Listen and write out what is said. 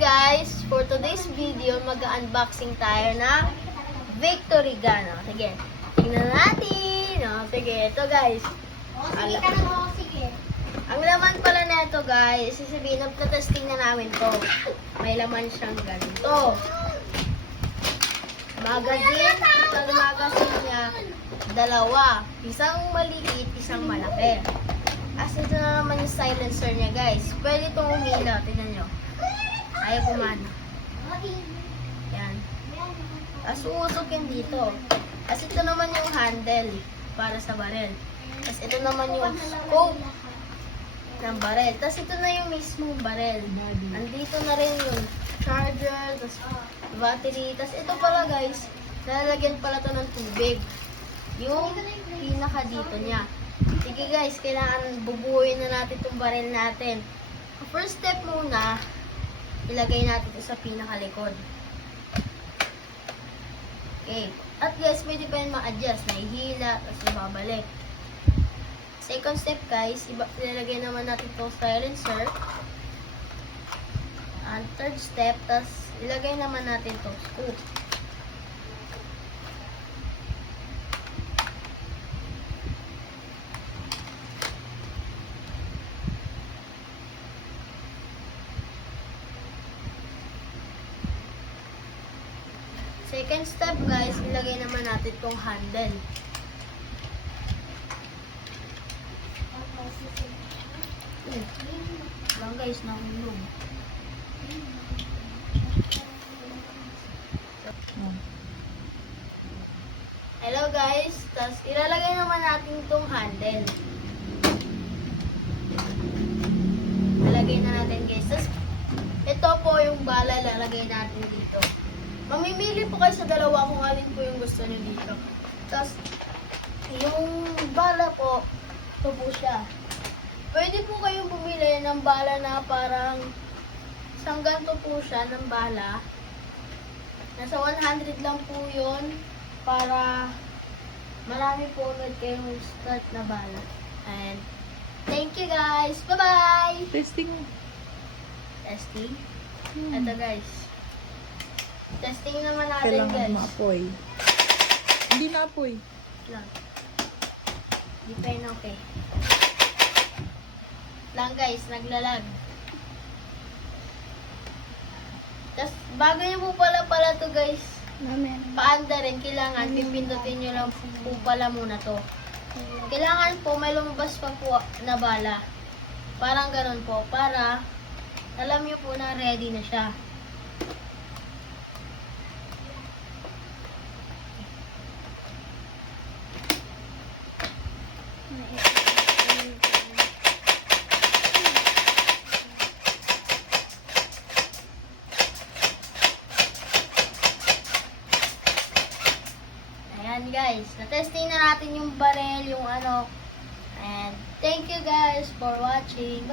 guys, for today's video, mag-unboxing tayo ng Victory Gun. Sige, tingnan natin. Sige, ito guys. Ang laman pala na ito guys, sasabihin, nagtatesting na namin to. May laman siyang ganito. Magazine, ang magazine niya, dalawa. Isang maliit, isang malaki. As ito na naman yung silencer niya guys. Pwede itong umila, tingnan nyo. Ayaw kumana. Yan. Tapos uusokin dito. Tapos ito naman yung handle para sa barel. Tapos ito naman yung scope ng barel. Tapos ito na yung mismong barel. Andito na rin yung charger, tapos battery. Tapos ito pala guys, lalagyan pala to ng tubig. Yung pinaka dito niya. Sige guys, kailangan bubuuin na natin itong barel natin. First step muna, ilagay natin ito sa pinakalikod. Okay. At guys, pwede pa yun ma-adjust. Nahihila, tapos ibabalik. Second step guys, ilalagay naman natin itong silencer. And third step, tapos ilagay naman natin itong scoop. Second step guys, ilagay naman natin itong handle. Lang guys, nahulog. Hello guys, tapos ilalagay naman natin itong handle. Ilalagay na natin guys. Tapos ito po yung bala, lalagay natin dito. Mamimili po kayo sa dalawa kung alin po yung gusto nyo dito. Tapos, yung bala po, ito po siya. Pwede po kayong bumili ng bala na parang isang ganito po siya ng bala. Nasa 100 lang po yun para marami po ulit kayong start na bala. And, thank you guys! Bye-bye! Testing. Testing? Ito guys. Testing naman natin Kailangan guys. maapoy. Hindi naapoy. Lang. Hindi pa yun okay. Lang guys, naglalag. Tapos, bago nyo po pala to guys, paanda rin, kailangan pipindutin nyo lang po pala muna to. Kailangan po may lumabas pa po na bala. Parang ganun po, para alam nyo po na ready na siya. Ayan guys, na-testing na natin yung barel, yung ano. And thank you guys for watching.